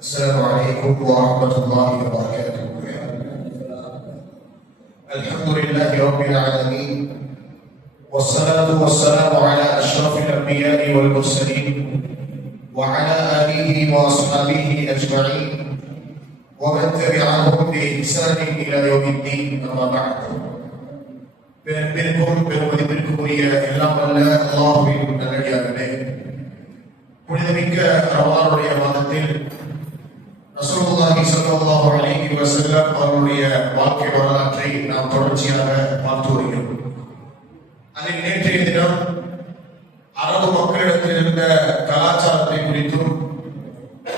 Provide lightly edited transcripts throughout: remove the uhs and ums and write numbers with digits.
السلام عليكم ورحمة الله وبركاته. الحمد لله رب العالمين والصلاة والسلام على أشرف الأنبياء والمرسلين وعلى آله وأصحابه أجمعين ومن تبعهم بإحسان إلى يوم الدين. أما بعد. பெருமைக்கும் பெருமதிப்பிற்குரிய எல்லாம் வல்ல அல்லாஹ்வின் நல்லடியார்களே, புனிதமிக்க ரமலானுடைய மாதத்தில் ரசூலுல்லாஹி ஸல்லல்லாஹு அலைஹி வஸல்லம் அவருடைய வாழ்க்கை வரலாற்றை நாம் தொடர்ச்சியாக பார்த்து வருகிறோம். அதில் நேற்றைய தினம் அரபு மக்களிடத்தில் இருந்த கலாச்சாரத்தை குறித்தும்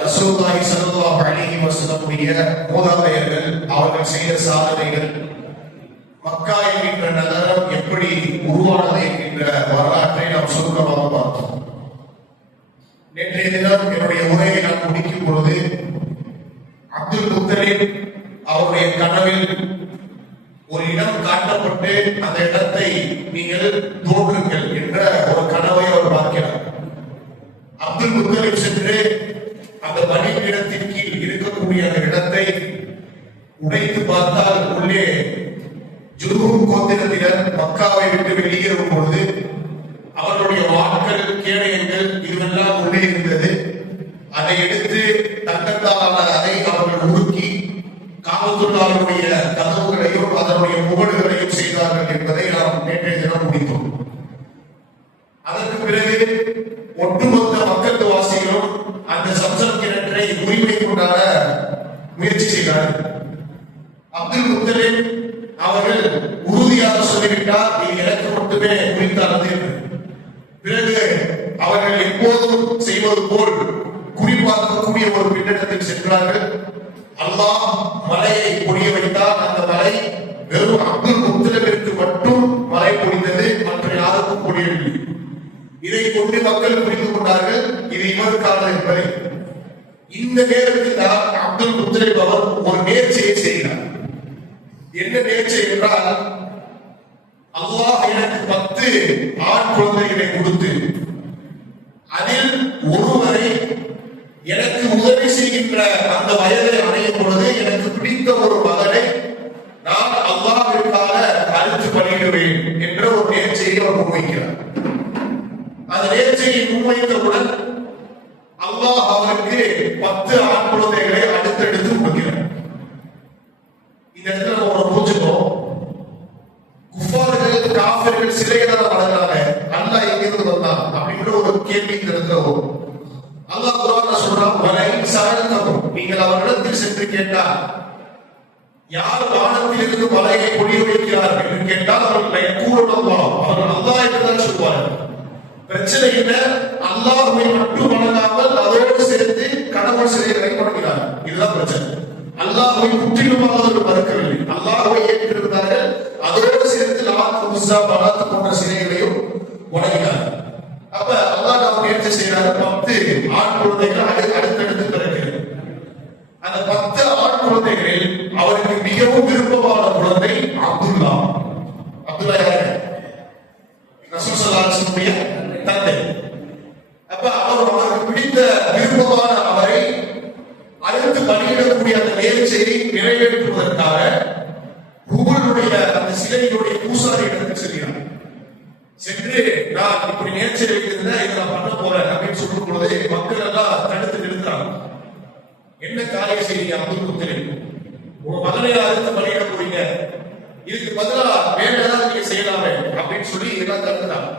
ரசூலுல்லாஹி ஸல்லல்லாஹு அலைஹி வஸல்லமுடைய மூதாதையர்கள் அவர்கள் செய்த சாதனைகள், மக்கா என்கின்ற நகரம் எப்படி உருவானது என்கின்ற வரலாற்றை நாம் சுருக்கமாக பார்த்தோம். நேற்றைய தினம் என்னுடைய உரையை நான் முடிக்கும் பொழுது அப்துல் முத்தலிப் அவருடைய கனவில் ஒரு இடம் காட்டப்பட்டு அந்த இடத்தை நீங்கள் தோன்றுங்கள் என்ற ஒரு கனவை அவர் பார்க்கிறார். அப்துல் முத்தலிப் சென்று அந்த பலிபீடத்தின் கீழ் இருக்கக்கூடிய அந்த இடத்தை உடைத்து பார்த்தால் உள்ளே ஜுர்ஹும் கோத்திரத்தினர் மக்காவை விட்டு வெளியேறும் பொழுது அவர்களுடைய வாட்கள், கேடயங்கள் இதுவெல்லாம் உள்ளே இருந்தது. அதை எடுத்து தங்கத்தாலான அதை அவர்கள் உருக்கி காபத்துல்லாஹ்வுடைய கதவுகளையும் அதனுடைய முகடுகளையும் செய்தார்கள் என்பதை நாம் நேற்றைய தினம் முடித்தோம். அதற்கு பிறகு ஒட்டுமொத்த மக்கள் வாசிகளும் அந்த சம்சம் கிணற்றை உரிமை கொண்டாட முயற்சி செய்தார்கள். அப்துல் முத்தலிப் அவர்கள் உறுதியாக சொல்லிவிட்டார், இது எனக்கு மட்டுமே குறித்தானது என்று. பிறகு அவர்கள் எப்போதும் செய்வது போல் குறிப்பாக்கக்கூடிய ஒரு பின்னத்தில் சென்றார்கள். அல்லாஹ் மலையை பொழிய வைத்தால் அந்த மலை வெறும் அப்துல் முத்தலிபிற்கு மட்டும் மழை பொழிந்தது, மற்ற யாருக்கும் பொழியவில்லை. இதை கொண்டு மக்கள் புரிந்து கொண்டார்கள், இது இவருக்கானது என்பதை. இந்த நேரத்தில் தான் அப்துல் முத்தலிப் அவர் ஒரு நேர்ச்சியை செய்கிறார். என்ன நேர்ச்சி என்றால், அல்லாஹ் எனக்கு 10 ஆண் குழந்தைகளை கொடுத்து அதில் ஒருவரை எனக்கு உதவி செய்கின்ற அந்த வயதை அடையும் பொழுது எனக்கு பிடித்த ஒரு மகனை நான் அல்லாஹ்விற்காக அறுத்து பலியிடுவேன் என்ற ஒரு நேர்ச்சியை அவர் முன்வைக்கிறார். அந்த நேர்ச்சியை முன்வைத்தவுடன் அல்லாஹ் அவருக்கு 10 ஆண் குழந்தைகளை அடுத்தடுத்து கொடுக்கிறார். இந்த இடத்துல நம்ம ஒரு புரிஞ்சுக்கணும், குஃபார்கள் காஃபிர்கள் சிலைகளை வளர்றாங்க, அல்லாஹ் எங்கிருந்து வந்தான் அப்படின்ற ஒரு கேள்வி இந்த இடத்துல வரும். அல்லாஹ் குர்ஆன்ல சொல்றான், வலைன் சஅல்தஹும், நீங்கள் அவரிடத்தில் சென்று கேட்டால் யார் வானத்தில் இருந்து மலையை பொழிய வைக்கிறார்கள் என்று கேட்டால் அவர்கள் யகூலுல்லாஹ், அவர்கள் அல்லாஹ் என்றுதான் சொல்வார்கள். பிரச்சனை என்ன, அல்லாஹ்வை மட்டும் வணங்காமல் அதோடு சேர்த்து கடவுள் சிலைகளை வணங்குகிறார்கள். இதுதான் பிரச்சனை. அல்லாஹ்வை முற்றிலுமாக அவர்கள் மறுக்கவில்லை, அல்லாஹ்வை ஏற்றிருந்தார்கள், அதோடு சேர்த்து லாத், உஸ்ஸா, மனாத் போன்ற சிலைகளையும் வணங்கினார்கள். அப்ப அல்லாஹ் நாம் நேர்ச்சி செய்யறாரு, 10 ஆண் குழந்தைகள் அடுத்தடுத்து பிறக்கிறது. அந்த 10 ஆண் குழந்தைகளில் அவருக்கு மிகவும் விருப்பமான குழந்தை அப்துல்லா. அப்துல்லா யாரு? ரசூல் ஸல்லல்லாஹு அலைஹி வஸல்லம் தந்தை. அப்ப அவருக்கு பிடித்த விருப்பமான அவரை அடுத்து பலியிடக்கூடிய அந்த நேர்ச்சியை நிறைவேற்றுவதற்காக ஹுபலுடைய அந்த சிலையினுடைய பூசாரி இடத்துக்கு செல்கிறார். சென்று நான் இப்படி நேர்ச்சி வைத்திருந்தேன், இதை நான் பண்ண போறேன் அப்படின்னு சொல்லும் பொழுது மக்கள் எல்லாம் தடுத்து நிறுத்துறாங்க. என்ன காரியம் செய்றீங்க அப்துல் முத்தலிப்? உங்க மகனை அறுத்து பலியிட போறீங்க, இதுக்கு பதிலா வேற ஏதாவது நீங்க செய்யலாமே அப்படின்னு சொல்லி எல்லாம் தடுத்துறாங்க.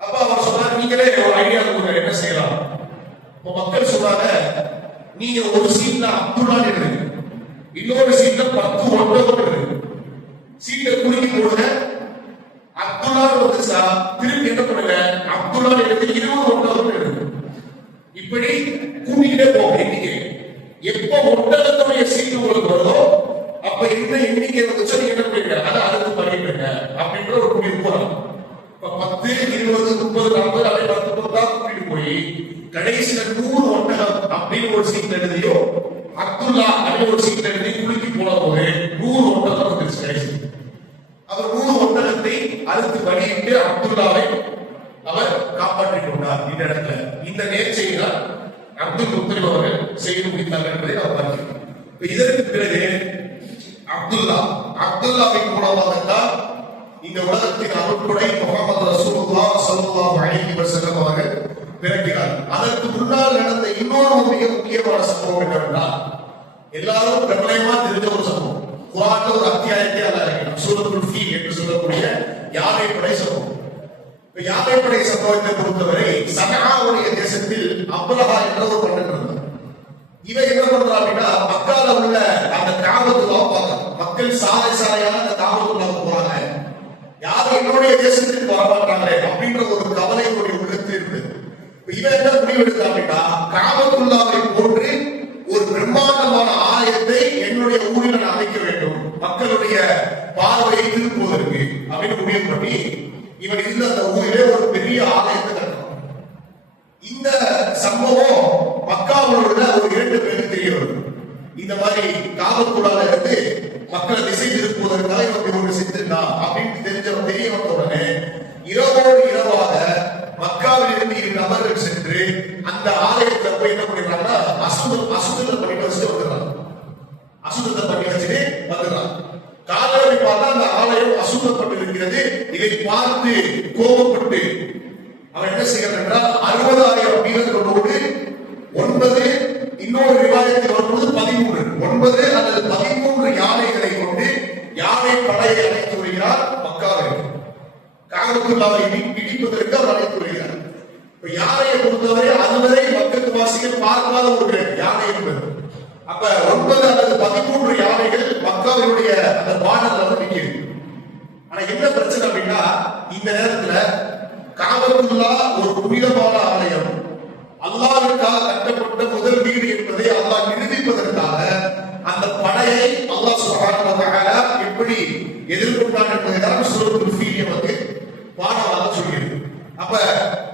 அப்ப அவர் சொன்னார், நீங்களே ஒரு ஐடியா கொடுங்க, என்ன செய்யலாம்? மக்கள் சொல்றாங்க, நீங்க ஒரு சீட்ல அப்துல்லா இருக்கு, இன்னொரு சீட்ல 10 ஒட்டகம் இருக்கு. சீட்டை குலுக்கி போடுங்க, அப்துல்லா வந்துச்சா திருப்பி என்ன பண்ணுங்க, அப்துல்லா எடுத்து 20 ஒட்டகம் இருக்கு. இப்படி கூட்டிகிட்டே போங்க எண்ணிக்கை. எப்ப ஒட்டகத்துடைய சீட்டு உங்களுக்கு வருதோ அப்ப இந்த எண்ணிக்கை வந்துச்சோ நீங்க என்ன பண்ணுங்க, அதை அடுத்து பண்ணிடுங்க அப்படின்ற ஒரு முடிவு போறாங்க. இப்ப 10, 20, 30, 40 அப்படி 10 கூட்டிட்டு போய் கடைசியில 100 ஒட்டகம் அப்படின்னு ஒரு சீட் எழுதியோ, அப்துல்லா அப்படின்னு ஒரு சீட் எழுதி குலுக்கி போன போது 100 ஒட்டகம் வந்துருச்சு. அப்துல்லாவின் மூலமாகத்தான் இந்த உலகத்தின் அருட்கொடை முஹம்மது ரசூலுல்லாஹ் ஸல்லல்லாஹு அலைஹி வஸல்லம் அவர்கள் பிறக்கிறார். அதற்கு முன்னால் நடந்த இன்னொரு மிக முக்கியமான சம்பவம் என்னவென்றால், எல்லாரும் பிரபலமா தெரிஞ்ச ஒரு சம்பவம். குர்ஆன்ல ஒரு அத்தியாயத்தை அல்லாஹ் இறக்கினார். சூரத்துல் ஃபீல் என்று சொல்லக்கூடிய யானைப்படை சம்பவம். யானைப்படை சம்பவத்தை பொறுத்தவரை சனஆவுடைய தேசத்தில் அப்ரஹா என்ற ஒரு மன்னன் இருந்தார். இவன் என்ன பண்றான் அப்படின்னா, மக்கால உள்ள அந்த காபத்துல்லாஹ் பார்க்கணும். மக்கள் சாலை சாலையாக அந்த காபத்துல்லாஹ் போறாங்க, யாரும் என்னுடைய தேசத்துக்கு வரமாட்டாங்களே அப்படின்ற ஒரு கவலை ஒரு உள்ளத்தில் இருந்தது. இவன் என்ன முடிவு எடுத்தான் அப்படின்னா, காபத்துல்லாவை போன்று ஒரு பிரம்மாண்டமான ஆலயத்தை என்னுடைய ஊரில் நான் அமைக்க வேண்டும், மக்களுடைய பார்வையை திருப்புவதற்கு அப்படின்னு முடிவு பண்ணி இவன் இருந்த அந்த ஊரிலே ஒரு பெரிய ஆலயத்தை கட்டணும். இந்த சம்பவம் மக்காவில் உள்ள ஒரு 2 பேருக்கு தெரிய வரும். இந்த மாதிரி காபத்துல்லால இருந்து மக்களை திசை திருப்புவதற்காக இவன் ஒன்று செஞ்சிருந்தான் அப்படின்னு தெரிய வந்த உடனே இரவோடு இரவாக மக்காவில் இருந்து 2 நபர்கள் சென்று அந்த ஆலயத்துல போய் என்ன பண்ணிடுறாங்கன்னா, அசுத்தத்தை பண்ணிட்டு வச்சுட்டு வந்துடுறாங்க. அசுத்தத்தை பண்ணி வச்சுட்டு வந்துடுறாங்க. காலையை பார்த்தா அந்த ஆலயம் அசுத்தப்பட்டு இருக்கிறது. இதை பார்த்து கோபப்பட்டு அவன் என்ன செய்யறான் என்றால், 60,000 வீரர்களோடு 9, இன்னொரு விவாதத்தில் வரும்போது 9 அல்லது 13 யானைகளை கொண்டு யானை படையை அழைத்து வருகிறார் மக்காவில். காபத்துல்லாவை இடிப்பதற்கு அவர் அழைத்து வருகிறார். யானையை பொறுத்தவரை அதுவரை மக்கள் வாசிகள் பார்க்காத ஒரு யானை என்பது. அப்ப 9 அல்லது 13 யானைகள் மக்காவினுடைய அந்த பார்டர்ல வந்து நிற்கிறது. ஆனா என்ன பிரச்சனை அப்படின்னா, இந்த நேரத்துல காபத்துல்லா ஒரு புனிதமான ஆலயம், அல்லாஹ்வுக்காக கட்டப்பட்ட முதல் வீடு என்பதை அல்லாஹ் நிரூபிப்பதற்காக அந்த படையை அல்லாஹ் சுப்ஹானஹு வ தஆலா எப்படி எதிர்கொண்டான் என்பதைதான் சூரத்துல் ஃபீல் வந்து பாடமாக சொல்கிறது. அப்ப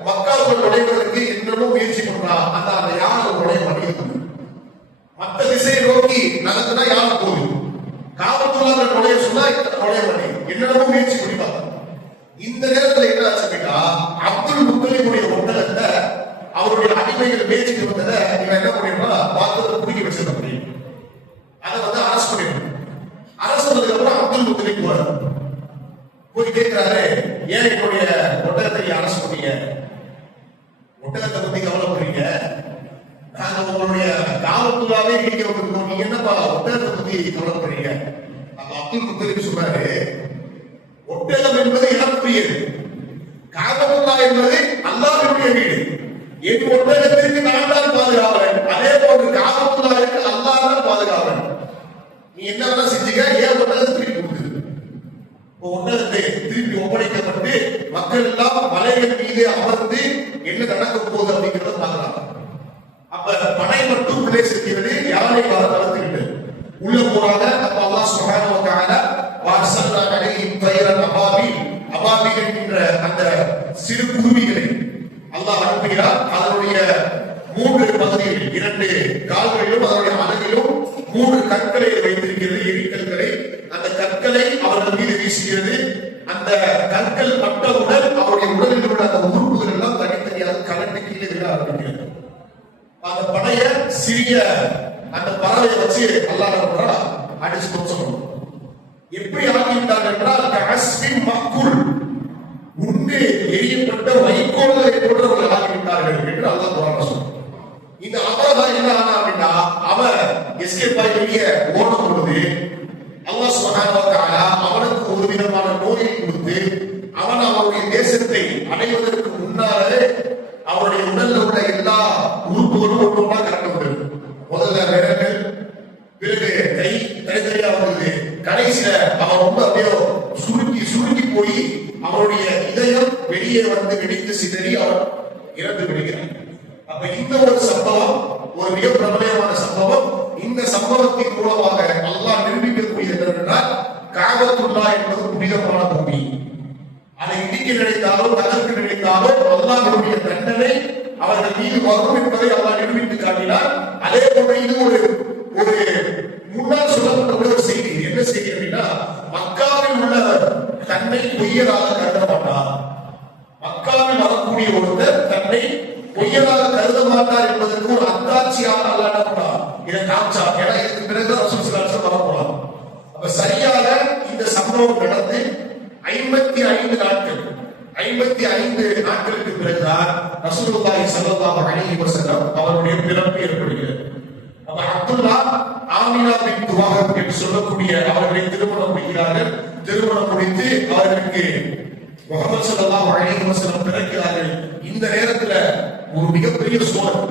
மக்காவுக்குள் நுழைவதற்கு என்னென்னமோ முயற்சி பண்றா, அந்த யானை நுழைய மாட்டேங்குது. மற்ற திசையை நோக்கி நடந்துனா யானை போகுது, காபத்துல்லாஹ்ல நுழைய சொன்னா நுழைய மாட்டேங்குது. என்னென்னமோ முயற்சி பண்ணிப்பாங்க. இந்த நேரத்தில் என்ன ஆச்சு அப்படின்னா, அப்துல் முத்தலிபுடைய ஒட்டகத்தை அவருடைய அடிமைகள் பேச்சுட்டு வந்ததை இவன் என்ன பண்ணிடுறா, பார்த்ததை குடிக்க வச்சிருக்க முடியும். அதை வந்து அரசு பண்ணிடணும். அரசு வந்ததுக்கு அப்புறம் அப்துல் முத்தலிப் போறாரு. போய் கேட்கிறாரு, ஏன் என்னுடைய ஒட்டகத்தை அரசு பண்ணீங்க, ஒட்டகத்தை பத்தி கவலைப்படுறீங்க, நாங்க உங்களுடைய காவல்துறையாவே இடிக்க வந்திருக்கோம், நீங்க என்னப்பா ஒட்டகத்தை பத்தி கவலைப்படுறீங்க? அப்ப அப்துல் முத்தலிப் சொல்றாரு, ஒட்டகம் என்பது எனக்குரியது, காபத்துல்லாஹ் என்பது அல்லாஹ்வுடைய வீடு, என் ஒட்டகத்திற்கு நான் தான் பாதுகாவலன், அதே போன்று காபத்துல்லாஹ்வுக்கு அல்லாஹ் தான் பாதுகாவலன். நீ என்ன வேணா செஞ்சுக்க, ஏன் ஒட்டகத்தை திருப்பி கொடுக்குது? ஒட்டகத்தை திருப்பி ஒப்படைக்கப்பட்டு மக்கள் எல்லாம் மலைகள் மீது அமர்ந்து என்ன நடக்க போகுது அப்படிங்கிறத பார்க்கலாம். அப்ப படை மட்டும் உள்ளே செல்கிறது, யானை வளர்த்துக்கிட்டு உள்ள போறாங்க. அப்ப அல்லாஹ் சுப்ஹானஹு வ தஆலா வார்சல்னா அலைஹிம் தய்ரன் அபாபில் என்கின்ற அந்த சிறு குருவிகளை அல்லாஹ் அனுப்புகிறார். அதனுடைய 3 பகுதிகளில் 2 கால்களிலும் அதனுடைய அலகிலும் 3 கற்களை வைத்திருக்கிறது, எரிக்கற்களை. அந்த கற்களை அவர்கள் மீது வீசுகிறது. அந்த கற்கள் பட்டவுடன் அவருடைய உடலில் உள்ள அந்த உறுப்புகள் எல்லாம் தனித்தனியாக கலந்து கீழே விழ ஆரம்பிக்கிறது. அந்த படைய சிறிய அந்த பறவையை வச்சு அல்லாஹ் அடிச்சு சொல்லணும். எப்படி ஆகிவிட்டார் என்றால், கஸ்பின் மக்குல், உண்டு எரியப்பட்ட வைக்கோல்களை போன்றவர்கள் ஆகிவிட்டார்கள் என்று அல்லாஹ் குர்ஆன்ல சொல்றார். இந்த அபரஹா என்ன ஆனா அப்படின்னா, அவன் எஸ்கேப் ஆகி வெளியே ஓடும் பொழுது அல்லாஹ் சுப்ஹானஹு வ தஆலா அவனுக்கு ஒரு விதமான நோயை கொடுத்து அவன் அவனுடைய தேசத்தை அடைவதற்கு முன்னாலே அவனுடைய உடல்ல உள்ள எல்லா உறுப்புகளும் ஒன்றொன்றா கலந்து விடுது. முதல்ல விரல்கள், பிறகு கை தனித்தனியா வந்தது. கடைசியில அவன் ரொம்ப அப்படியே சுருக்கி போய் அவனுடைய இதயம் வெளியே வந்து வெடித்து சிதறி அவன் இறந்து விடுகிறான். அப்ப இந்த ஒரு சம்பவம் ஒரு மிக பிரபலமான சம்பவம். இந்த சம்பவத்தின் மூலமாக அல்லாஹ் நிரூபிக்கக்கூடிய என்னவென்றால், காபத்துல்லாஹ் என்பது புனிதமான பூமி. அதை இடிக்க நினைத்தாலோ தகர்க்க நினைத்தாலோ அல்லாஹ்வுடைய தண்டனை அவர்கள் மீது வரும் என்பதை அல்லாஹ் நிரூபித்து காட்டினார். அதே போல இது ஒரு முன்னால் சொல்லப்பட்ட ஒரு செய்தி. என்ன செய்தி அப்படின்னா, மக்காவில் உள்ள தன்னை பொய்யராக கருத மாட்டார். மக்காவில் வரக்கூடிய ஒருத்தர் தன்னை பொய்யராக கருத மாட்டார் என்பதற்கு ஒரு அத்தாட்சியாக அல்லாஹ் இதை காமிச்சார். ஏன்னா இதுக்கு பிறகு ரசூல் ஸல்லல்லாஹு அலைஹி வஸல்லம் வரப்போறார். அப்ப சரி சம்பவம் நடந்து 55 நாட்கள் 55 நாட்களுக்கு பிறகுதான் ரசூலுல்லாஹி ஸல்லல்லாஹு அலைஹி வஸல்லம் அவருடைய பிறப்பு ஏற்படுகிறது. அப்ப அப்துல்லா ஆமினா பின்த் வஹப் என்று சொல்லக்கூடிய அவர்களை திருமணம் முடிக்கிறார்கள். திருமணம் முடித்து அவர்களுக்கு முஹம்மது ஸல்லல்லாஹு அலைஹி வஸல்லம் பிறக்கிறார்கள். இந்த நேரத்துல ஒரு மிகப்பெரிய சோதனை.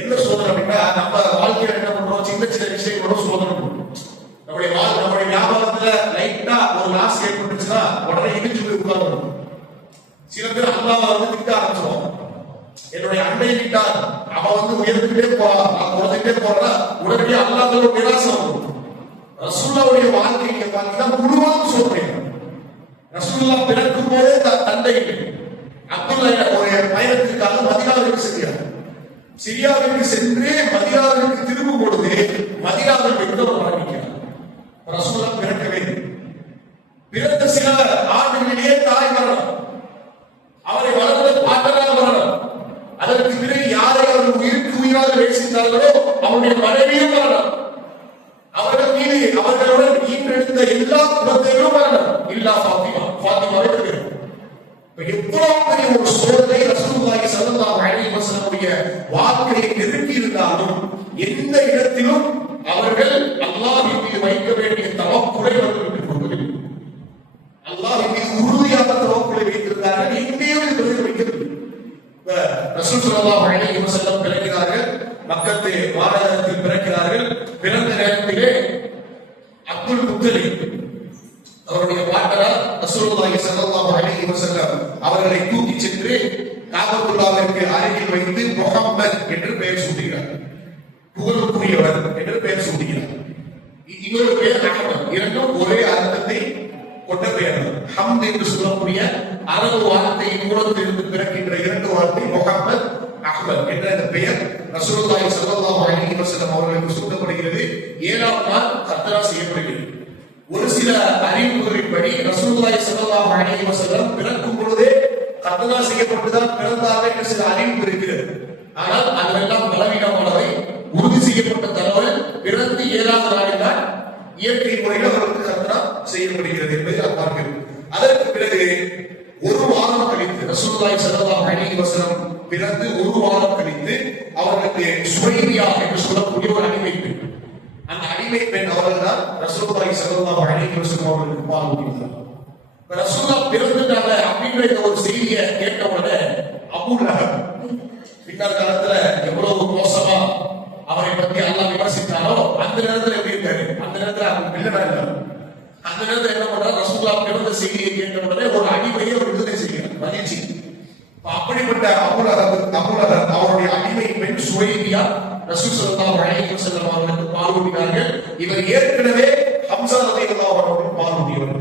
என்ன சோதனை அப்படின்னா, நம்ம வாழ்க்கையில என்ன பண்றோம், சின்ன சின்ன விஷயங்களோட சோதனை பண்றோம். நம்முடைய வியாபாரத்துல லைட்டா ஒரு லாஸ் ஏற்பட்டுச்சுன்னா உடனே இடிச்சு போய் உட்கார்ந்து சில பேர் அல்லாஹ்வை திட்ட ஆரம்பிச்சிடும். என்னுடைய அண்டை வீட்டார் அவன் உயர்ந்துகிட்டே போறான், நான் குறைஞ்சிட்டே போறா, உடனடியே அல்லாஹ்வுடைய நிராசம் வரும். ரசூலுல்லாஹ்வுடைய வாழ்க்கையை பார்த்தீங்கன்னா முழுவதும் சோதனை. ரசூலுல்லாஹ் பிறக்கும் போதே தந்தை அப்துல்லா ஒரு பயணத்திற்காக மதீனாவுக்கு சென்றார். சிரியாவிற்கு சென்று மதீனாவிற்கு திரும்பும் பொழுது மதீனாவில் பெற்றோர் ஆரம்பிக்கிறார். ரசூலுல்லாஹ் பிறக்கவே பிறந்த சில ஆண்டுகளிலேயே தாய் மரணம், அவரை வளர்ந்த பாட்டனாக மரணம். அதற்கு பிறகு யாரை அவர் உயிருக்கு உயிராக நேசித்தார்களோ அவருடைய மனைவியும் மரணம். அவர்கள் மீது அவர்களுடன் ஈன்றெடுத்த எல்லா குழந்தைகளும் மரணம். இல்லா ஃபாத்திமாவை தவிர. எவ்வளவு பெரிய ஒரு சோதனை ரசூலுல்லாஹி ஸல்லல்லாஹு அலைஹி வஸல்லம் வாழ்க்கையை நெருங்கி இருந்தாலும் எந்த இடத்திலும் அவர்கள் அல்லாஹ்வின் மீது வைக்க வேண்டிய தவக்குலை அவர்கள் விட்டுக் கொடுக்கவில்லை. அல்லாஹ்வின் மீது உறுதியான தவக்குலை வைத்திருந்தார்கள். எங்கேயும் வைக்கவில்லை. ரசூல் ஸல்லல்லாஹு அலைஹி வஸல்லம் பிறக்கிறார்கள், மக்கத்து மாநகரத்தில் பிறக்கிறார்கள். பிறந்த நேரத்திலே அப்துல் முத்தலிப் அவருடைய பாட்டனார் ரசூலுல்லாஹி ஸல்லல்லாஹு அலைஹி வஸல்லம் அவர்களை தூக்கி சென்று காபத்துல்லாஹ்விற்கு அருகில் வைத்து முஹம்மத் என்று பெயர் சூட்டுகிறார். புகழுக்குரியவர் என்று பெயர் சூட்டுகிறார். இன்னொரு பெயர் அஹ்மத். இரண்டும் ஒரே அர்த்தத்தை கொண்ட பெயர். ஹம்த் என்று சொல்லக்கூடிய அரபு வார்த்தையின் மூலத்திலிருந்து பிறக்கின்ற இரண்டு வார்த்தை முஹம்மத், அஹ்மத் என்ற இந்த பெயர் ரசூலுல்லாஹி ஸல்லல்லாஹு அலைஹி வஸல்லம் அவர்களுக்கு சூட்டப்படுகிறது. 7ஆம் நாள் கத்ரா செய்யப்படுகிறது. ஒரு சில அறிவுகளின்படி ரசூலுல்லாஹி ஸல்லல்லாஹு அலைஹி வஸல்லம் பிறக்கும் பொழுதே கத்ரா செய்யப்பட்டுதான் பிறந்தார்கள் என்று சில அறிவு இருக்கிறது. ஆனால் அதெல்லாம் பலவீனமானவை. உறுதி செய்யப்பட்ட தகவல் பிறந்து 7ஆவது நாளில் தான் இயற்கை முறையில் அவர்களுக்கு கத்ரா செய்யப்படுகிறது என்பதை நாம் பார்க்கிறோம். அதற்கு பிறகு ஒரு வாரம் கழித்து ரசூலுல்லாஹி ஸல்லல்லாஹு அலைஹி வஸல்லம் பிறந்து ஒரு வாரம் கழித்து அவர்களுக்கு சுவைரியா என்று சொல்லக்கூடிய ஒரு அடிமை பெண், அந்த அடிமை பெண் அவர்கள் தான் ரசூலுல்லாஹி ஸல்லல்லாஹு அலைஹி வஸல்லம் அவர்களுக்கு பால் ஊட்டினார். ரசூலுல்லாஹ் பிறந்துட்டாங்க அப்படின்ற ஒரு செய்தியை கேட்ட உடனே அபூ லஹப் பின்னர் காலத்துல எவ்வளவு மோசமா அவரை பத்தி அல்லாஹ் விமர்சித்தாரோ அந்த நேரத்துல எப்படி இருக்காரு, அந்த நேரத்துல அவங்க பிள்ளை இல்லை. அந்த நேரத்துல என்ன பண்றாரு, ரசூலுல்லாஹ் பிறந்த செய்தியை கேட்ட உடனே ஒரு அடிமையை ஒரு விடுதலை செய்கிறார், மகிழ்ச்சி. அப்படிப்பட்ட அபூ லஹப் அவருடைய அடிமை பெண் சுவைரியா ரசூல் ஸல்லல்லாஹு அலைஹி வஸல்லம் அவர்களுக்கு பால் ஊட்டினார்கள். இவர் ஏற்கனவே ஹம்ஸா ரலியல்லாஹு அன்ஹு பால் ஊட்டியவர்.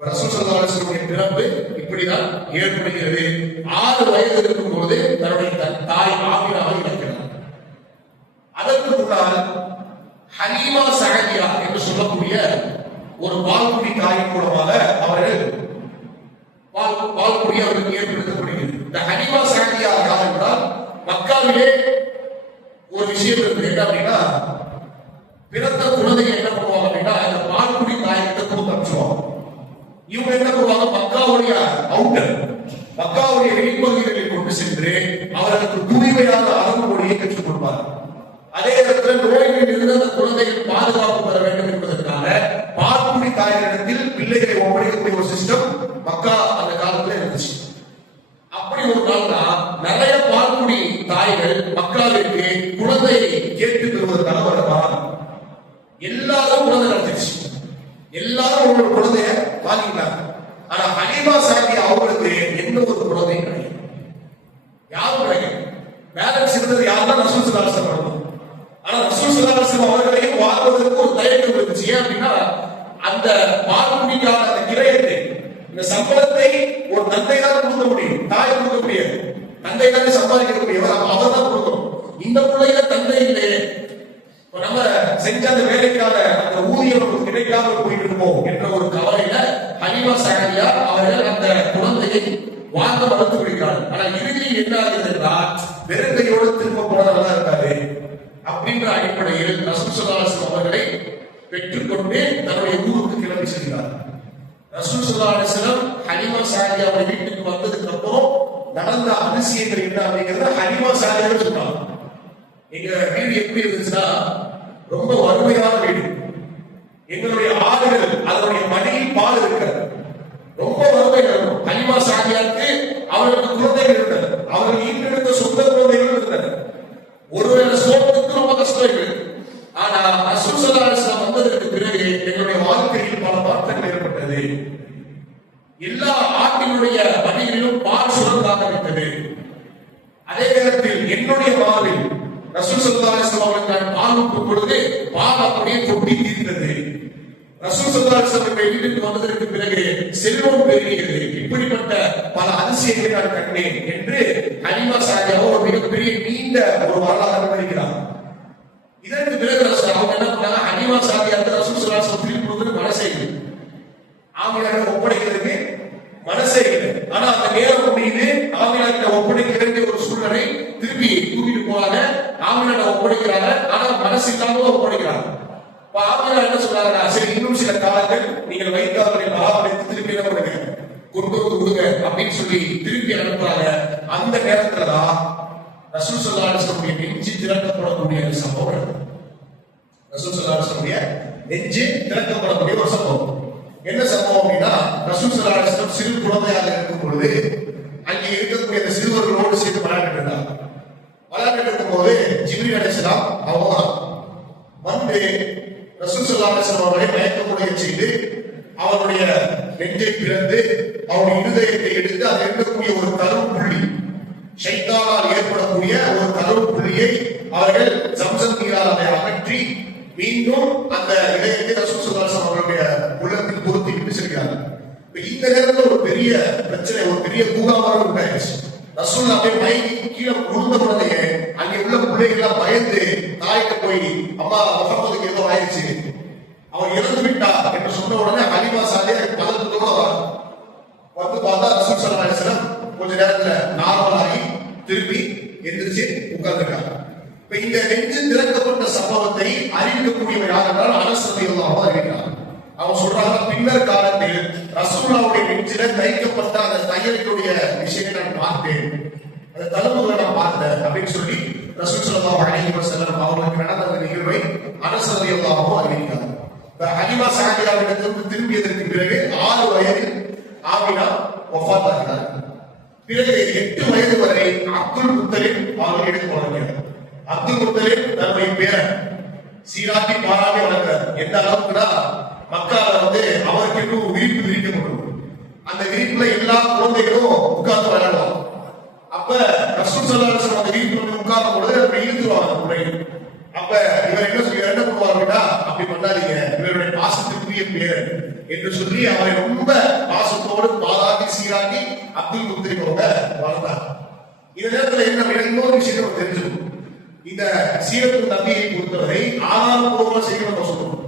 ரசூல் ஸல்லல்லாஹு அலைஹி வஸல்லம் பிறப்பு இப்படிதான் ஏற்படுகிறது. 6 வயது இருக்கும் போது தன்னுடைய தாய் ஆமினாவை இழக்கிறார். அதற்கு முன்னால் ஹலீமா சஅதியா என்று சொல்லக்கூடிய ஒரு பால்குடி தாயின் மூலமாக அவர்கள் பால்குடி அவர்களுக்கு ஏற்படுத்தப்படுகிறது. இந்த ஹலீமா சஅதியா யார் என்றால் மக்காவிலே ஒரு விஷயம் இருக்கு. என்ன அப்படின்னா, பிறந்த குழந்தைங்க என்ன பண்ணுவாங்க அப்படின்னா இந்த பால்குடி தாய்கிட்ட கொடுத்து அனுப்பிச்சுவாங்க. இவங்க என்ன பண்ணுவாங்க, மக்காவுடைய அவுட்டர் மக்காவுடைய வெளிப்பகுதிகளில் கொண்டு சென்று அவர்களுக்கு தூய்மையான அரபு மொழியை கற்றுக் கொடுப்பார். அதே நேரத்தில் நோய்களில் இருந்து அந்த குழந்தைகள் பாதுகாப்பு பெற வேண்டும் என்பதற்காக பால்குடி தாயிடத்தில் பிள்ளைகளை ஒப்படைக்கக்கூடிய ஒரு சிஸ்டம் மக்கா அந்த காலத்துல இருந்துச்சு. அப்படி ஒரு நாள் தான் நிறைய பால்குடி தாய்கள் மக்காவிற்கு குழந்தையை கேட்டு பெறுவதற்காக வரலாம். எல்லாரும் குழந்தை நடந்துச்சு, எல்லாரும் ஒரு குழந்தைய வாங்கிட்டாங்க. ஆனா ஹலீமா சஅதியா அவங்களுக்கு எந்த ஒரு குழந்தையும் கிடையாது, யாரும் கிடையாது. பேலன்ஸ் இருந்தது யாருன்னா ரசூல் ஸல்லல்லாஹு அலைஹி வஸல்லம். ஆனா ரசூல் ஸல்லல்லாஹு அலைஹி வஸல்லம் அவர்களையும் வாழ்வதற்கு ஒரு தயக்கம் இருந்துச்சு. ஏன் அப்படின்னா அந்த பால்குடிக்கான அந்த கிரயத்தை, இந்த சம்பளத்தை ஒரு தந்தை தான் கொடுக்க முடியும், தாய் கொடுக்க முடியாது. தந்தை தான் சம்பாதிக்கக்கூடியவர், அவர் தான் கொடுக்கணும். இந்த பிள்ளையில தந்தை இல்லையே, நம்ம செஞ்ச அந்த வேலைக்கான அந்த ஊதியம் கிடைக்காமல் போயிட்டு இருப்போம் என்ற ஒரு கவலையில ஹலீமா சஅதியா அவர்கள் அந்த குழந்தையை வாங்க மறுத்து விடுகிறார்கள். ஆனா இறுதியில் என்ன ஆகுது என்றால் வெறுங்கையோடு திரும்ப போனதெல்லாம் இருக்காது அப்படின்ற அடிப்படையில் ரசூல் ஸல்லல்லாஹு அலைஹி வஸல்லம் அவர்களை பெற்றுக்கொண்டு தன்னுடைய ஊருக்கு கிளம்பி செல்கிறார். ரசூல் ஸல்லல்லாஹு அலைஹி வஸல்லம் ஹலீமா சாதியாவுடைய வீட்டுக்கு வந்ததுக்கு அப்புறம் நடந்த அதிசயங்கள் என்ன அப்படிங்கறத ஹலீமா சாதியாவே சொன்னாங்க. எங்க வீடு எப்படி இருந்துச்சுன்னா ரொம்ப வறுமையான வீடு. எங்களுடைய ஆடுகள் அதனுடைய மடியில் பால் இருக்கிறது. ரொம்ப வறுமை இருக்கும். ஹலீமா சாதியாருக்கு அவர்களுக்கு குழந்தைகள் இருந்தது. அவர்கள் ஈன்றெடுத்த சொந்த குழந்தைகள் இருந்தது. ஒருவேளை சோத்துக்கு ரொம்ப கஷ்டம் இருக்கு. ஆனா ரசூல் ஸல்லல்லாஹு அலைஹி வஸல்லம் வந்ததற்கு பிறகு எங்களுடைய வாழ்க்கையில் பல மாற்றங்கள் ஏற்பட்டது. எல்லா ஆட்டினுடைய மடியிலும் பால் சுரக்க ஆரம்பித்தது. அதே நேரத்தில் என்னுடைய வாழ்வில் ரசூல் ஸல்லல்லாஹு அலைஹி வஸல்லம் அவர்கள் பால் ஊற்றும் பொழுது பால் அப்படியே கொட்டி தீர்ந்தது. ரசூல் ஸல்லல்லாஹு அலைஹி வஸல்லம் வீட்டுக்கு வந்ததற்கு பிறகு செல்வம் பெருகியது. இப்படிப்பட்ட பல அதிசயங்களை நான் கண்டேன் என்று ஹலீமா சாதியா ஒரு மிகப்பெரிய நீண்ட ஒரு வரலாறு விவரிக்கிறார். இதற்கு பிறகு அவங்க என்ன பண்ணாங்க, ஹலீமா சாதியாருக்கு ரசூல் ஸல்லல்லாஹு அலைஹி வஸல்லம் திருப்பி கொடுத்து மனசே இல்லை, ஆமினாவை ஒப்படைக்கிறதுக்கு மனசே இல்லை. ஆனா அந்த நேரம் முடியுது, ஆமினாவை ஒப்படைக்க வேண்டிய ஒரு சூழ்நிலை, திருப்பி தூக்கிட்டு போறாங்க, ஆமினாவை ஒப்படைக்கிறாங்க. ஆனா மனசு இல்லாம ஒப்படைக்கிறாங்க. ஆமினா என்ன சொல்றாங்க, சரி இன்னும் சில காலங்கள் நீங்கள் வைத்தார்கள் பராமரித்து திருப்பி என்ன பண்ணுங்க கொண்டு வந்து கொடுங்க அப்படின்னு சொல்லி திருப்பி அனுப்புறாங்க. அந்த நேரத்துலதான் ரசூல் ஸல்லல்லாஹு அலைஹி வஸல்லம் நெஞ்சு திறக்கப்படக்கூடிய சம்பவம். ரசூல் ஸல்லல்லாஹு அலைஹி வஸல்லம் நெஞ்சு திறக்கப்படக்கூடிய ஒரு சம்பவம். என்ன சம்பவம் அப்படின்னா, ரசூல் ஸல்லல்லாஹு அலைஹி வஸல்லம் சிறு குழந்தையாக இருக்கும் பொழுது அங்கே இருக்கக்கூடிய அந்த சிறுவர்களோடு சேர்ந்து விளையாடிட்டு இருந்தாங்க. விளையாடிட்டு இருக்கும் போது ஜிப்ரீல் அலைஹிஸ்ஸலாம் அவங்க வந்து ரசூல் ஸல்லல்லாஹு அலைஹி வஸல்லம் அவர்களை மயக்கமுடைய செய்து அவருடைய நெஞ்சை பிளந்து அவருடைய இருதயத்தை எடுத்து அதில் இருக்கக்கூடிய ஒரு கருவு புள்ளி, ஷைத்தானால் ஏற்படக்கூடிய ஒரு கருவு புள்ளியை அவர்கள் ஜம்சம் நீரால் அதை அகற்றி மீண்டும் அந்த இதயத்தை ரசூல் ஸல்லல்லாஹு அலைஹி வஸல்லம் அவருடைய உள்ளத்தில் பொருத்தி விட்டு செல்கிறார்கள். இந்த நேரத்தில் ஒரு பெரிய பிரச்சனை, ஒரு பெரிய பூகாமரம் உண்டாயிடுச்சு. ரசூல் அப்படியே மயங்கி கீழே விழுந்த உடனே அங்கே உள்ள பிள்ளைகள் பயந்து தாய்க்கு போய், அம்மா முகமதுக்கு ஏதோ ஆயிடுச்சு, அவர் இறந்து விட்டார் என்று சொன்ன உடனே ஹலீமா சாதியா பதட்டத்தோட வந்து பார்த்தா ரசூல் ஸல்லல்லாஹு அலைஹி வஸல்லம் கொஞ்ச நேரத்துல நார்மலாகி திருப்பி எந்திரிச்சு உட்கார்ந்துருக்காங்க. இப்ப இந்த நெஞ்சு திறக்கப்பட்ட சம்பவத்தை அறிவிக்கக்கூடியவர் யார் என்றால் அனஸ் ரலியல்லாஹு அன்ஹு அறிவிக்கிறார். அவங்க சொல்றாங்க, பின்னர் காலத்தில் ரசூலுல்லாஹ்வுடைய நெஞ்சில தைக்கப்பட்ட அந்த தையலுடைய விஷயத்தை நான் பார்த்தேன், அந்த தழும்புகளை நான் பார்த்தேன் அப்படின்னு சொல்லி ரசூல் ஸல்லல்லாஹு அலைஹி வஸல்லம் அவர்களுக்கு நடந்த அந்த நிகழ்வை அனஸ் ரலியல்லாஹு அன்ஹு அறிவிக்கிறார். ஹலீமா சாதியாவிடத்திலிருந்து திரும்பியதற்கு பிறகு 6 வயதில் ஆமினா வஃபாத் ஆகிறார். பிறகு 8 வயது வரை அப்துல் முத்தலிப் அவர்கள் எடுத்து வளர்க்கிறார். அப்துல் முத்தலிப் தன்னுடைய பேரன் சீராட்டி பாராட்டி வளர்க்கிறார். எந்த அளவுக்குனா மக்கால வந்து அவருக்கு இன்னும் விரிப்பு விரிக்கப்படும். அந்த விரிப்புல எல்லா குழந்தைகளும் உட்கார்ந்து விளையாடுவாங்க. அப்ப ரசூல் ஸல்லல்லாஹு அலைஹி வஸல்லம் அந்த விரிப்புல உட்கார்ந்த பொழுது அப்படி இழுத்துருவாங்க பிள்ளைகள். அப்ப இவர் என்ன பண்ணுவாருன்னா, அப்படி பண்ணாதீங்க, இவருடைய பாசத்திற்குரிய பேரன் என்று சொல்லி அவரை ரொம்ப பாசத்தோடு பாராட்டி சீராட்டி அப்துல் முத்தலிப் அவங்க வளர்ந்தார். இந்த நேரத்துல என்ன இன்னொரு விஷயத்தை நம்ம தெரிஞ்சுக்கணும். இந்த சீரத்து நபியை பொறுத்தவரை ஆதாரப்பூர்வமா செய்ய நம்ம சொல்லணும்.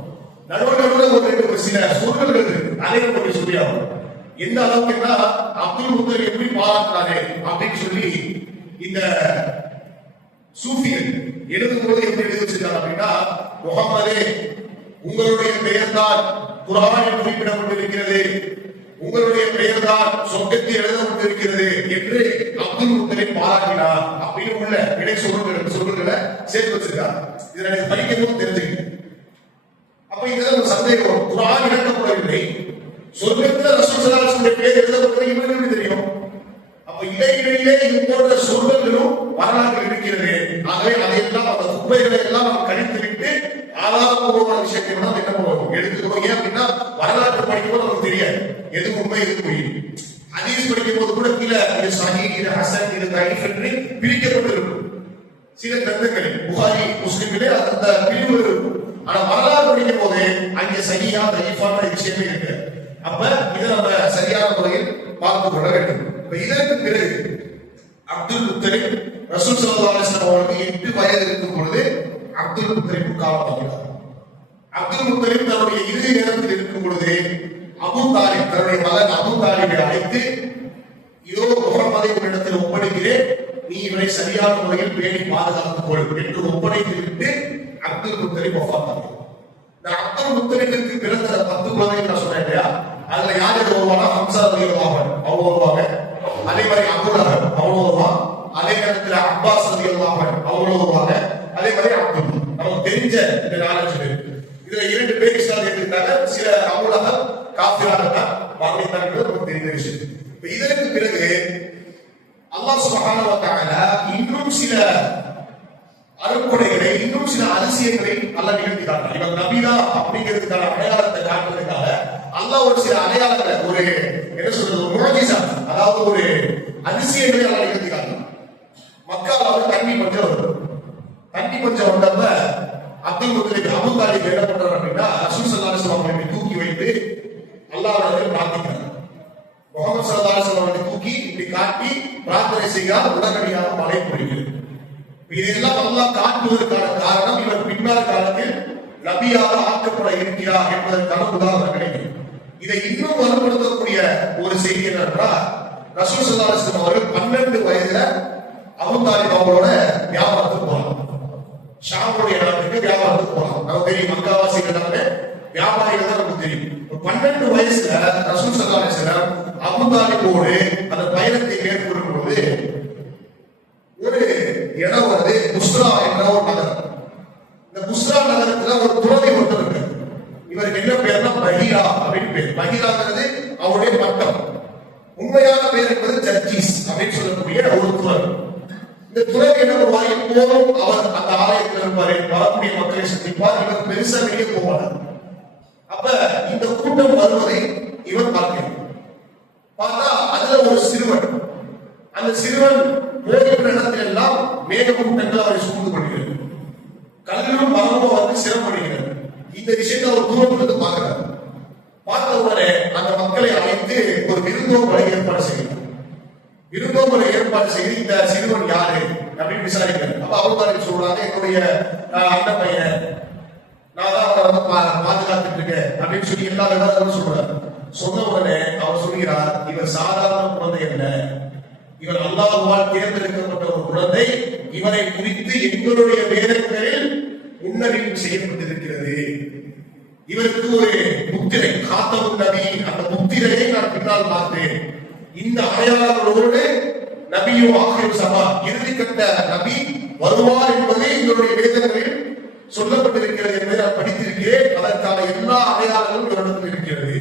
நடுவில் ஒரு சில சூழல்கள் இருக்கு, அதை நம்ம சொல்லி ஆகணும். எந்த அளவுக்குன்னா அப்துல் முத்தலிப் எப்படி பாராட்டினாரு அப்படின்னு சொல்லி இந்த சூஃபிகள் எழுதும்போது எப்படி எழுதி வச்சிருக்காங்க அப்படின்னா, முஹம்மதே உங்களுடைய பெயர் தான் குர்ஆனில் குறிப்பிடப்பட்டிருக்கிறது, உங்களுடைய பெயர் தான் சொர்க்கத்தில் எழுதப்பட்டிருக்கிறது என்று அப்துல் முத்தலிப் பாராட்டினார் அப்படின்னு உள்ள இடை சொல்லுகளை சேர்த்து வச்சிருக்காங்க. இதை எனக்கு படிக்கவும் தெரிஞ்சுக்க. அப்ப இதுதான் ஒரு சந்தேகம், குர்ஆன் இறக்கப்படவில்லை, சொர்க்கத்தில் ரசூல் ஸல்லல்லாஹு அலைஹி வஸல்லம் பெயர் எழுதப்பட்டது இவருக்கு எப்படி தெரியும்? அப்ப இடையிடையிலே இது போன்ற சொல்களும் வரலாறு இருக்கிறது. ஆகவே அதையெல்லாம் அந்த குப்பைகளை எல்லாம் நம்ம கழித்து விட்டு ஆதாரப்பூர்வமான விஷயத்தை என்ன பண்ணுவோம் எடுத்துக்கிறோம். ஏன் அப்படின்னா வரலாற்று படிக்கும்போது நமக்கு தெரியாது எது உண்மை எது பொய். ஹதீஸ் படிக்கும் போது கூட கீழே இது சஹீஹ், இது ஹஸன், இது தஈஃப் என்று பிரிக்கப்பட்டிருக்கும். சில கிரந்தங்களில் புகாரி முஸ்லிமிலே அந்த பிரிவு இருக்கும். ஆனா வரலாறு படிக்கும் போது அங்கே சஹீஹா தஈஃபான விஷயமே இருக்கு. அப்ப இதை நம்ம சரியான முறையில் பார்த்து கொள்ள வேண்டும். இதற்கு பிறகு அப்துல் முத்தலிப் ரசூல் ஸல்லல்லாஹு அலைஹி வஸல்லம் அவர்களுக்கு 8 வயது இருக்கும் பொழுது அப்துல் முத்தலிப் காலமாகிறார். அப்துல் முத்தலிப் தன்னுடைய இறுதி நேரத்தில் இருக்கும் பொழுது அபூ தாலிப் தன்னுடைய மகன் அபூ தாலிபை அழைத்து, இதோ முஹம்மதை உன்னிடத்தில் ஒப்படைக்கிறேன், நீ இவரை சரியான முறையில் பேணி பாதுகாத்துக் கொள் என்று ஒப்படைத்து விட்டு அப்துல் முத்தலிப் வஃபாத் ஆகிறார். இந்த அப்துல் முத்தலிபுக்கு பிறந்த 10 குழந்தைகள் நான் சொன்னேன் இல்லையா, அதுல யார் யார் வருவானா, ஹம்சா ரலியல்லாஹு அன்ஹு அவங்க வருவாங்க. அதே மாதிரி அபூ லஹப் அவங்க வருவாங்க. அதே நேரத்துல அப்பாஸ் ரலியல்லாஹு அன்ஹு அவங்க வருவாங்க. அதே மாதிரி அப்துல் நமக்கு தெரிஞ்ச இந்த 4 பேர். இதுல 2 பேர் இஸ்லாம் ஏற்றுக்கிட்டாங்க. சில அபூ லஹப் காஃபிராக வாங்கிட்டாங்க, நமக்கு தெரிந்த விஷயம். இப்ப இதற்கு பிறகு அல்லாஹ் சுப்ஹானஹு வ தஆலா இன்னும் சில அருட்கொடைகளை, இன்னும் சில அதிசயங்களை அல்லாஹ் நிகழ்த்தினார். இவர் நபிதா அப்படிங்கிறதுக்கான அடையாளத்தை காட்டுறதுக்காக அல்லாஹ் ஒரு சில அடையாளங்களை, ஒரு என்ன சொல்றது, ஒரு முஅஜிஸா, அதாவது ஒரு அதிசயங்களை அல்லாஹ் நிகழ்த்தினார். மக்கால தண்ணி பஞ்சம் வருது. தண்ணி பஞ்சம் வந்தப்ப அப்துல் முத்தலிப் அபூ தாலிப் என்ன பண்றாரு அப்படின்னா, ரசூல் ஸல்லல்லாஹு அலைஹி வஸல்லம் தூக்கி வைத்து அல்லாஹ்விடம் பிரார்த்திக்கிறார். முஹம்மது ஸல்லல்லாஹு அலைஹி வஸல்லம் தூக்கி இப்படி காட்டி பிரார்த்தனை செய்தால் உடனடியாக மழை பொழிகிறது. இதெல்லாம் அல்லாஹ் காட்டுவதற்கான காரணம், இவர் பின்னால் காலத்தில் நபியாக ஆக்கப்பட இருக்கிறார் என்பதற்கான உதாரணம் கிடைக்கும். இதை இன்னும் வலுப்படுத்தக்கூடிய ஒரு செய்தி என்னென்றால், ரசூல் ஸல்லல்லாஹு அலைஹி வஸல்லம் அவர்கள் 12 வயதுல அபூ தாலிப் அவங்களோட வியாபாரத்துக்கு போறாங்க. ஷாமுடைய நாட்டுக்கு வியாபாரத்துக்கு போறாங்க. நமக்கு தெரியும், மக்காவாசிகள் எல்லாமே வியாபாரிகள் தான் நமக்கு தெரியும். 12 வயசுல ரசூல் ஸல்லல்லாஹு அலைஹி வஸல்லம் அபூ தாலிபோடு அந்த பயணத்தை மேற்கொள்ளும் போது ஒரு இடம் வருது, புஸ்ரா என்ற ஒரு நகரம். இந்த புஸ்ரா நகரத்துல ஒரு துறவி ஒருத்தர் இருக்கு. இவருக்கு என்ன பேர்னா பஹீரா அப்படின்னு பேர். பஹீராங்கிறது அவருடைய பட்டம். உண்மையான பேர் என்பது ஜர்ஜீஸ் அப்படின்னு சொல்லக்கூடிய ஒரு துறவி. இந்த துறவி என்ன பண்ணுவார், எப்போதும் அவர் அந்த ஆலயத்தில் இருப்பாரு, வரக்கூடிய மக்களை சந்திப்பார். இவர் பெருசா வெளியே போவார். அப்ப இந்த கூட்டம் வருவதை இவர் பார்க்கிறார். பார்த்தா அதுல ஒரு சிறுவன், அந்த சிறுவன் போகின்ற இடத்துல எல்லாம் மேகக்கூட்டங்கள் அவரை சூழ்ந்து கொள்கிறது. கல்லும் மரமும் வந்து சிரமப்படுகிறது. இந்த விஷயத்தை அவர் தூரத்திலிருந்து பார்க்கிறார். பார்த்த உடனே அந்த மக்களை அழைத்து ஒரு விருந்தோம்பலை ஏற்பாடு செய்கிறார். விருந்தோம்பலை ஏற்பாடு செய்து இந்த சிறுவன் யாரு அப்படின்னு விசாரிக்கிறார். அப்ப அபூ தாலிப் சொல்றாங்க, என்னுடைய அண்ணன் பையன், நான் தான் அவரை வந்து பாதுகாத்துட்டு இருக்கேன் அப்படின்னு சொல்லி எல்லா விவரங்களும் சொல்றாரு. சொன்ன உடனே அவர் சொல்கிறார், இவர் சாதாரண குழந்தை அல்ல, இவர் அல்லாஹ்வால் தேர்ந்தெடுக்கப்பட்ட ஒரு குழந்தை. இவரை குறித்து எங்களுடைய வேதங்களில் முன்னறிவிப்பு செய்யப்பட்டிருக்கிறது. இவருக்கு ஒரு முத்திரை, காத்தமுன் நபி, அந்த முத்திரையை நான் பின்னால் பார்த்தேன். இந்த அடையாளங்களோடு நபியும் ஆகிரும் சபா, இறுதிக்கட்ட நபி வருவார் என்பது எங்களுடைய வேதங்களில் சொல்லப்பட்டிருக்கிறது என்பதை நான் படித்திருக்கிறேன். அதற்கான எல்லா அடையாளங்களும் இவரிடத்தில் இருக்கிறது.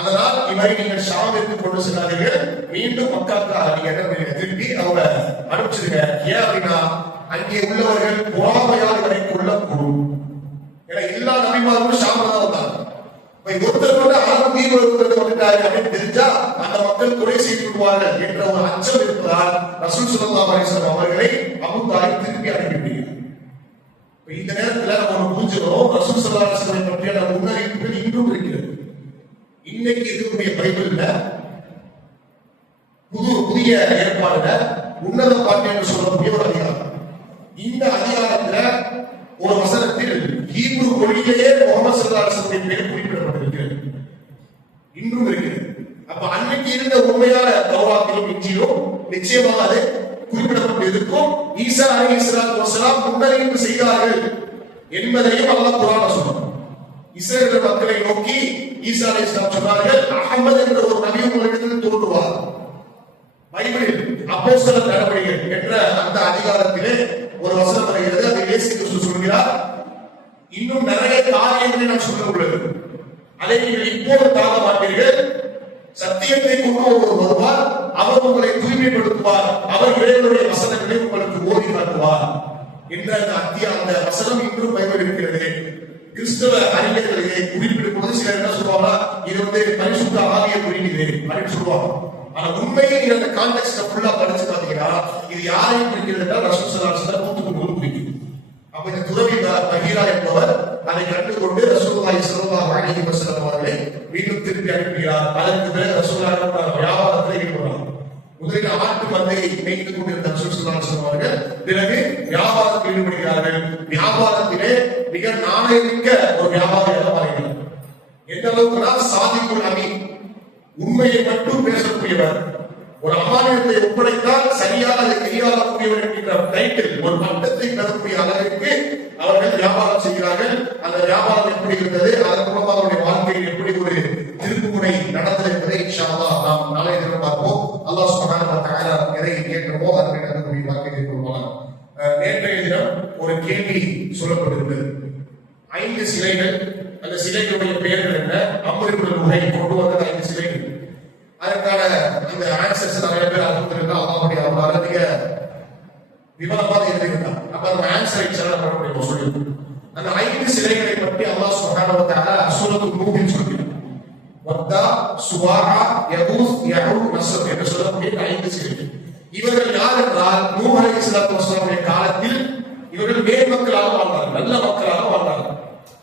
அதனால் இவரை நீங்கள் ஷாமிற்கு கொண்டு செல்லாதீர்கள், மீண்டும் மக்காவுக்கு நீங்க திருப்பி அவங்க அனுப்பிச்சிருங்க. ஏன் அப்படின்னா அங்கே உள்ளவர்கள் பொறாமையால் இவரை கொள்ளக்கூடும். ஏன்னா எல்லா நபிமாரும் ஷாமில் தான் வந்தாங்க. ஒருத்தர் கூட ஆரம்ப தீவிர வந்துட்டாரு அப்படின்னு தெரிஞ்சா அந்த மக்கள் கொலை செய்து விடுவார்கள் என்ற ஒரு அச்சம் இருப்பதால் ரசூல் ஸல்லல்லாஹு அலைஹி வஸல்லம் அவர்களை அபூ தாலிப் திருப்பி அனுப்பிவிட்டார். இந்த நேரத்துல நம்ம புரிஞ்சுக்கிறோம், ரசூல் ஸல்லல்லாஹு அலைஹி வஸல்லம் பற்றிய முன்னறிவிப்புகள் இன்னும் இருக்கிறது. இன்னைக்கு இருக்கக்கூடிய பைபிள்ல புதிய ஏற்பாடுல உன்னத பாட்டு என்று சொல்லக்கூடிய ஒரு அதிகாரம். இந்த அதிகாரத்துல ஒரு வசனத்தில் ஹீப்ரு மொழியிலேயே முஹம்மது ஸல்லல்லாஹு அலைஹி வஸல்லம் பேர் குறிப்பிடப்பட்டிருக்கிறது, இன்றும் இருக்கிறது. அப்ப அன்னைக்கு இருந்த உண்மையான தௌராத்திலும் இன்ஜீலும் நிச்சயமாக அது குறிப்பிடப்பட்டு இருக்கும். ஈசா அலைஹிஸ்ஸலாத்து வஸ்ஸலாம் முன்னறிவிப்பு செய்தார்கள் என்பதையும் அல்லாஹ் குர்ஆன்ல சொல்றான். இஸ்ரவேல் மக்களை நோக்கி ஈசா அலைஹிஸ்ஸலாம் சொன்னார்கள், அஹ்மத் என்ற ஒரு நபி உங்களிடத்தில் தோன்றுவார். பைபிளில் அப்போஸ்தலர் நடவடிக்கைகள் என்ற அந்த அதிகாரத்திலே ஒரு வசனம் வருகிறது. அதை இயேசு கிறிஸ்து சொல்கிறார், இன்னும் நிறைய காரியங்களை நான் சொல்ல உள்ளது, அதை நீங்கள் இப்போது தாங்க மாட்டீர்கள். சத்தியத்தை கொண்டு ஒருவர் வருவார், அவர் உங்களை தூய்மைப்படுத்துவார், அவர் இறைவனுடைய வசனங்களை உங்களுக்கு ஓதி காட்டுவார் என்ற அந்த வசனம் இன்றும் பைபிள் இருக்கிறது. கிறிஸ்தவ அறிஞர்கள் இதை குறிப்பிடும் போது சிலர் என்ன சொல்லுவாங்க, இது வந்து பரிசுத்த ஆவியை குறிக்கிறது அப்படின்னு சொல்லுவாங்க. ஆனா உண்மையை நீங்க அந்த கான்டெக்ஸ்ட ஃபுல்லா படிச்சு பாத்தீங்கன்னா இது யாரையும் குறிக்கிறது என்றால் ரசூல் ஸல்லல்லாஹு அலைஹி வஸல்லம் 100% குறிக்கிறது. அப்ப இந்த துறவி பஹீரா என்பவர் அதை கண்டுகொண்டு ரசூலுல்லாஹி ஸல்லல்லாஹு அலைஹி வஸல்லம் அவர்களை மீண்டும் திருப்பி அனுப்புகிறார். அதற்கு பிறகு ரசூலுல்லாஹி வியாபாரத்தில் ஈடுபடுறார். முதலில் ஆட்டு மந்தையை மேய்த்துக் கொண்டிருந்த ரசூல் ஸல்லல்லாஹு அலைஹி வஸல்லம் அவர்கள் பிறகு வியாபாரத்தில் ஈடுபடுகிறார்கள். வியாபாரத்திலே மிக நாணயமிக்க ஒரு வியாபாரியாக மாறுகிறார். எந்த அளவுக்குனா சாதிக்குல் அமீன், உண்மையை மட்டும் பேசக்கூடியவர், ஒரு அமானியத்தை ஒப்படைத்தால் சரியாக அதை கையாளக்கூடியவர் என்கின்ற டைட்டில் ஒரு பட்டத்தை பெறக்கூடிய அளவிற்கு அவர்கள் வியாபாரம் செய்கிறார்கள். அந்த வியாபாரம் எப்படி இருந்தது, அதன் மூலமாக அவருடைய வாழ்க்கையில் எப்படி ஒரு திருப்புமுனை நடந்தது என்பதை இன்ஷா அல்லாஹ் நாம் நாளை தினம் பார்ப்போம். அல்லாஹ் சுப்ஹானஹு வ தஆலா எதை கேட்கிறோமோ அதற்கு நடக்கக்கூடிய வாக்கியத்தை கூறுவார். நேற்றைய தினம் ஒரு கேள்வி சொல்லப்பட்டிருந்தது. 5 சிலைகள், அந்த சிலைகளுடைய பெயர்கள் என்ன, அம்ருல் உஹை கொண்டு வந்த 5 சிலைகள், அதற்கான இந்த ஆன்சர்ஸ் நிறைய பேர் அனுப்பியிருந்தா அல்லாஹ்வுடைய அருளால மிக விவரமாக எழுதியிருந்தார். அப்ப அந்த ஆன்சரை சொல்லப்பட சொல்லி அந்த 5 சிலைகளை பற்றி அல்லாஹ் சுப்ஹானஹு வ தஆலா சூரத்துல் நூஹில் சொல்கிறார். வத்தா, சுவாஹா, யகூஸ், யஹூக், நஸ்ர் என்று சொல்லக்கூடிய 5 சிலைகள். இவர்கள் யார் என்றால் நூஹ் அலைஹிஸ்ஸலாத்து வஸலாமுடைய காலத்தில் இவர்கள் மேன்மக்களாக வாழ்ந்தார்கள், நல்ல மக்களாக வாழ்ந்தார்கள்,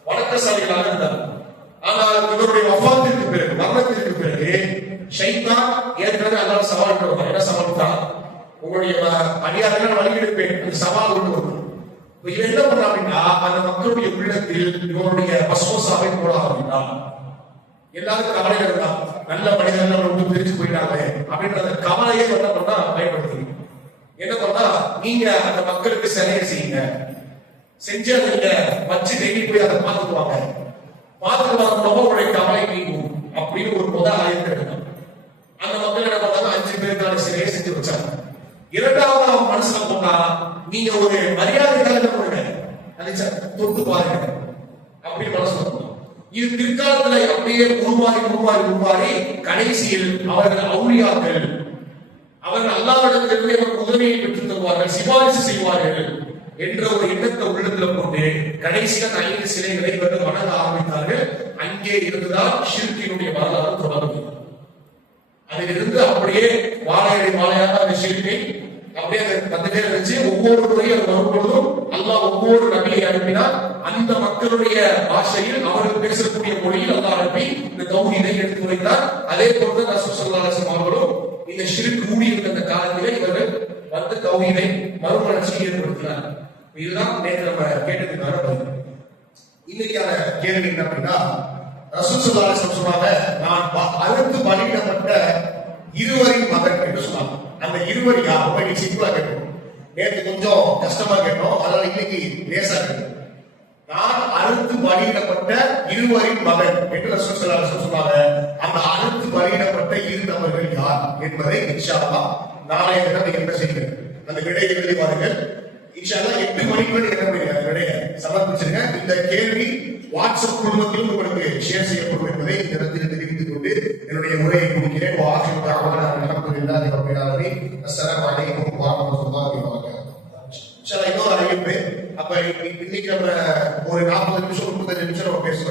வணக்கசாலிகளாக இருந்தார்கள். ஆனால் இவருடைய வஃபாத்திற்கு பிறகு, மரணத்திற்கு பிறகு ஷைத்தான் ஏற்கனவே அல்லாஹ் சவால் விடுவார். என்ன சவால் தான், உங்களுடைய அடியார்கள் வழிகெடுப்பேன் அந்த சவால் கொண்டு வரும். இவன் என்ன பண்ண அப்படின்னா அந்த மக்களுடைய உள்ளத்தில் இவருடைய பஸ்வசாவை போட ஆரம்பித்தான். எல்லாரும் கவலையில இருந்தா நல்ல மனிதர்கள் ரொம்ப பிரிஞ்சு போயிட்டாங்க அப்படின்ற அந்த கவலையை என்ன பண்ணா பயன்படுத்துங்க. என்ன பண்ணா நீங்க அந்த மக்களுக்கு சிலையை செய்யுங்க, செஞ்சு அதை நீங்க வச்சு டெய்லி போய் அதை பார்த்துக்குவாங்க, பார்த்துட்டு வரப்போ உங்களுடைய கவலை நீங்கும் அப்படின்னு ஒரு முதல் ஆயத்தை எடுக்கணும். அந்த மக்கள் என்ன பண்ணாங்க, 5 பேருக்கான சிலையை செஞ்சு வச்சாங்க. இரண்டாவது அவன் மனசுல போனா நீங்க ஒரு மரியாதைக்காக என்ன பண்ணுங்க, அதை தொட்டு பாருங்க அப்படின்னு மனசுல போனோம். இது பிற்காலத்துல அப்படியே உருமாறி கடைசியில் அவர்கள் அவுலியாக்கள், அவர்கள் அல்லாஹ்விடத்திலிருந்து அவர்கள் உதவியை பெற்றுத் தருவார்கள், சிபாரிசு செய்வார்கள் என்ற ஒரு எண்ணத்தை உள்ளத்துல கொண்டு கடைசியில் 5 சிலைகளை இவர்கள் வணங்க ஆரம்பித்தார்கள். அங்கே இருந்துதான் ஷிர்கினுடைய வரலாறு தொடங்குகிறது. அதிலிருந்து அப்படியே வாழையாக அந்த ஷிர்கை அப்படியே அந்த 10 பேரை வச்சு ஒவ்வொரு முறையும் வரும்பொழுதும் அல்லாஹ் ஒவ்வொரு நபியை அனுப்பினார். அந்த மக்களுடைய பாஷையில் அவர்கள் பேசக்கூடிய மொழியில் அல்லாஹ் அனுப்பி இந்த தௌஹீதை எடுத்து வைத்தார். அதே போன்று ரசூல் ஸல்லல்லாஹு அலைஹி வஸல்லம் அவர்களும் இந்த ஷிர்க் கூடி இருந்த காலத்திலே இவர்கள் வந்து தௌஹீதை மறுமலர்ச்சியை ஏற்படுத்தினார். இதுதான் நேற்று நம்ம கேட்டதுக்கான பதில். இன்னைக்கான கேள்வி என்ன அப்படின்னா, ரசூல் ஸல்லல்லாஹு அலைஹி வஸல்லம் சொன்னாங்க, நான் அறுத்து பலியிடப்பட்ட இருவரின் மகன் என்று சொன்னாங்க. அந்த இருவர் யார்? ரொம்ப சிம்பிளா கேட்டோம். நேற்று கொஞ்சம் கஷ்டமா கேட்டோம், அதனால இன்னைக்கு லேசா கேட்டோம். நான் அறுத்து பலியிடப்பட்ட இருவரின் மகன் என்று ரசூல் ஸல்லல்லாஹு அலைஹி வஸல்லம் சொன்னாங்க. அந்த அறுத்து பலியிடப்பட்ட 2 நபர்கள் யார் என்பதை இன்ஷா அல்லாஹ் நாளைய தினம் என்ன செய்யுங்கள், அந்த விடையை எழுதி பாருங்கள். இன்ஷா அல்லாஹ் 8 மணிக்குள்ள என்ன பண்ணுங்க, அந்த விடையை சமர்ப்பிச்சிருங்க. இந்த கேள்வி வாட்ஸ்அப் குழுமத்திலும் உங்களுக்கு ஷேர் செய்யப்படும் என்பதை இந்த இடத்தில் தெரிவித்துக் கொண்டு என்னுடைய உரையை முடிக்கிறேன். வாஹிரு தஅவானா அல்ஹம்துலில்லாஹி ரப்பில் ஆலமீன். அஸ்ஸலாமு அலைக்கும் வரஹ்மத்துல்லாஹி வபரகாத்துஹு. இன்னொரு அறிவிப்பு. அப்ப இன்னைக்கு நம்ம ஒரு 40 நிமிஷம் 35 நிமிஷம் நம்ம பேசுறோம்.